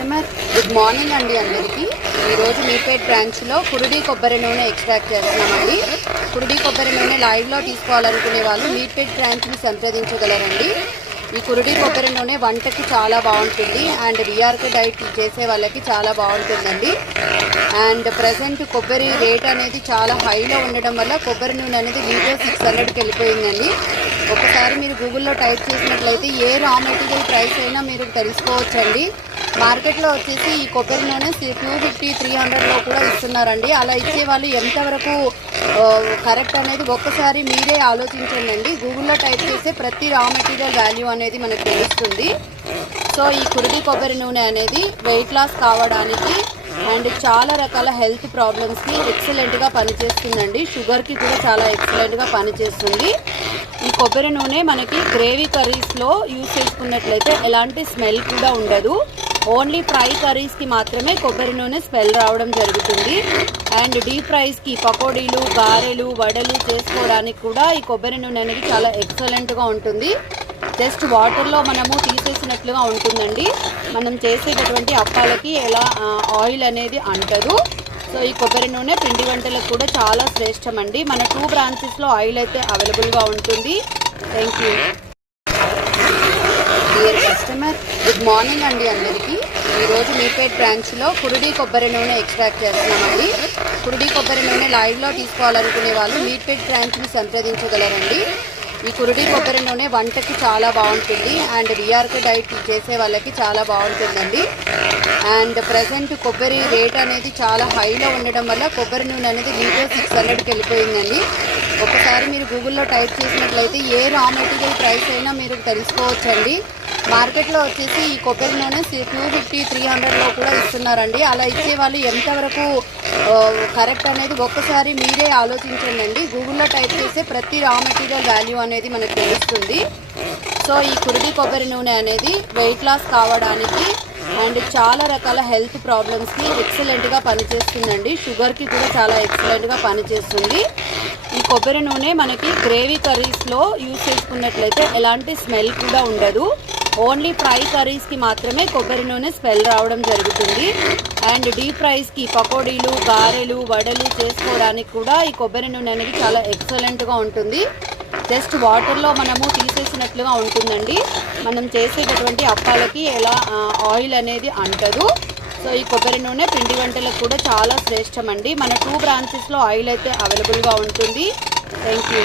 Customer good morning అండి అందరికీ. ఈరోజు మీపేట్ బ్రాంచ్లో కురుడి కొబ్బరి నూనె ఎక్స్ట్రాక్ట్ చేస్తున్నామండి. కురుడి కొబ్బరి నూనె లైవ్లో తీసుకోవాలనుకునే వాళ్ళు మీపేట్ బ్రాంచ్ని సంప్రదించగలరండి. ఈ కురుడి కొబ్బరి నూనె వంటకి చాలా బాగుంటుంది అండ్ విఆర్కే డైట్ చేసే వాళ్ళకి చాలా బాగుంటుందండి. అండ్ ప్రజెంట్ కొబ్బరి రేట్ అనేది చాలా హైలో ఉండడం వల్ల కొబ్బరి నూనె అనేది లీటర్ 600కి వెళ్ళిపోయిందండి. ఒకసారి మీరు గూగుల్లో టైప్ చేసినట్లయితే ఏ రా మెటీరియల్ ప్రైస్ అయినా మీరు తెలుసుకోవచ్చండి. మార్కెట్లో వచ్చేసి ఈ కొబ్బరి నూనె 250-300లో కూడా ఇస్తున్నారండి. అలా ఇచ్చే వాళ్ళు ఎంతవరకు కరెక్ట్ అనేది ఒక్కసారి మీరే ఆలోచించండి. గూగుల్లో టైప్ చేస్తే ప్రతి రా మెటీరియల్ వాల్యూ అనేది మనకు తెలుస్తుంది. సో ఈ కురుడి కొబ్బరి నూనె అనేది వెయిట్ లాస్ కావడానికి అండ్ చాలా రకాల హెల్త్ ప్రాబ్లమ్స్కి ఎక్సలెంట్గా పనిచేస్తుందండి. షుగర్కి కూడా చాలా ఎక్సలెంట్గా పనిచేస్తుంది. ఈ కొబ్బరి నూనె మనకి గ్రేవీ కర్రీస్లో యూజ్ చేసుకున్నట్లయితే ఎలాంటి స్మెల్ కూడా ఉండదు. ఓన్లీ ఫ్రై కర్రీస్కి మాత్రమే కొబ్బరి నూనె స్మెల్ రావడం జరుగుతుంది. అండ్ డీప్ ఫ్రైస్కి పకోడీలు, గారెలు, వడలు చేసుకోవడానికి కూడా ఈ కొబ్బరి నూనె అనేది చాలా ఎక్సలెంట్గా ఉంటుంది. జస్ట్ వాటర్లో మనము తీసేసినట్లుగా ఉంటుందండి. మనం చేసేటటువంటి అప్పాలకి ఎలా ఆయిల్ అనేది అంటదు. సో ఈ కొబ్బరి నూనె పిండి వంటలకు కూడా చాలా శ్రేష్టమండి. మన 2 బ్రాంచెస్లో ఆయిల్ అయితే అవైలబుల్గా ఉంటుంది. Thank you. Dear customer good morning అండి అందరికీ. ఈరోజు మీపేట్ బ్రాంచ్లో కురుడి కొబ్బరి నూనె ఎక్స్ట్రాక్ట్ చేస్తున్నామండి. కురుడి కొబ్బరి నూనె లైవ్లో తీసుకోవాలనుకునే వాళ్ళు మీపేట్ బ్రాంచ్ని సంప్రదించగలరండి. ఈ కురుడి కొబ్బరి నూనె వంటకి చాలా బాగుంటుంది అండ్ విఆర్కే డైట్ చేసే వాళ్ళకి చాలా బాగుంటుందండి. అండ్ ప్రజెంట్ కొబ్బరి రేట్ అనేది చాలా హైలో ఉండడం వల్ల కొబ్బరి నూనె అనేది లీటర్ 600కి వెళ్ళిపోయిందండి. ఒకసారి మీరు గూగుల్లో టైప్ చేసినట్లయితే ఏ రా మెటీరియల్ ప్రైస్ అయినా మీరు తెలుసుకోవచ్చండి. మార్కెట్లో వచ్చేసి ఈ కొబ్బరి నూనె 250-300లో కూడా ఇస్తున్నారండి. అలా ఇచ్చే వాళ్ళు ఎంతవరకు కరెక్ట్ అనేది ఒక్కసారి మీరే ఆలోచించండి. గూగుల్లో టైప్ చేస్తే ప్రతి రా మెటీరియల్ వాల్యూ అనేది మనకు తెలుస్తుంది. సో ఈ కురుడి కొబ్బరి నూనె అనేది వెయిట్ లాస్ కావడానికి అండ్ చాలా రకాల హెల్త్ ప్రాబ్లమ్స్కి ఎక్సలెంట్గా పనిచేస్తుందండి. షుగర్కి కూడా చాలా ఎక్సలెంట్గా పనిచేస్తుంది. ఈ కొబ్బరి నూనె మనకి గ్రేవీ కర్రీస్లో యూజ్ చేసుకున్నట్లయితే ఎలాంటి స్మెల్ కూడా ఉండదు. ఓన్లీ ఫ్రై కర్రీస్కి మాత్రమే కొబ్బరి నూనె స్మెల్ రావడం జరుగుతుంది. అండ్ డీప్ ఫ్రైస్కి పకోడీలు, గారెలు, వడలు చేసుకోవడానికి కూడా ఈ కొబ్బరి నూనె అనేది చాలా ఎక్సలెంట్గా ఉంటుంది. జస్ట్ వాటర్లో మనము తీసేసినట్లుగా ఉంటుందండి. మనం చేసేటటువంటి అప్పాలకి ఎలా ఆయిల్ అనేది అంటదు. సో ఈ కొబ్బరి నూనె పిండి వంటలకు కూడా చాలా శ్రేష్టమండి. మన 2 బ్రాంచెస్లో ఆయిల్ అయితే అవైలబుల్గా ఉంటుంది. Thank you.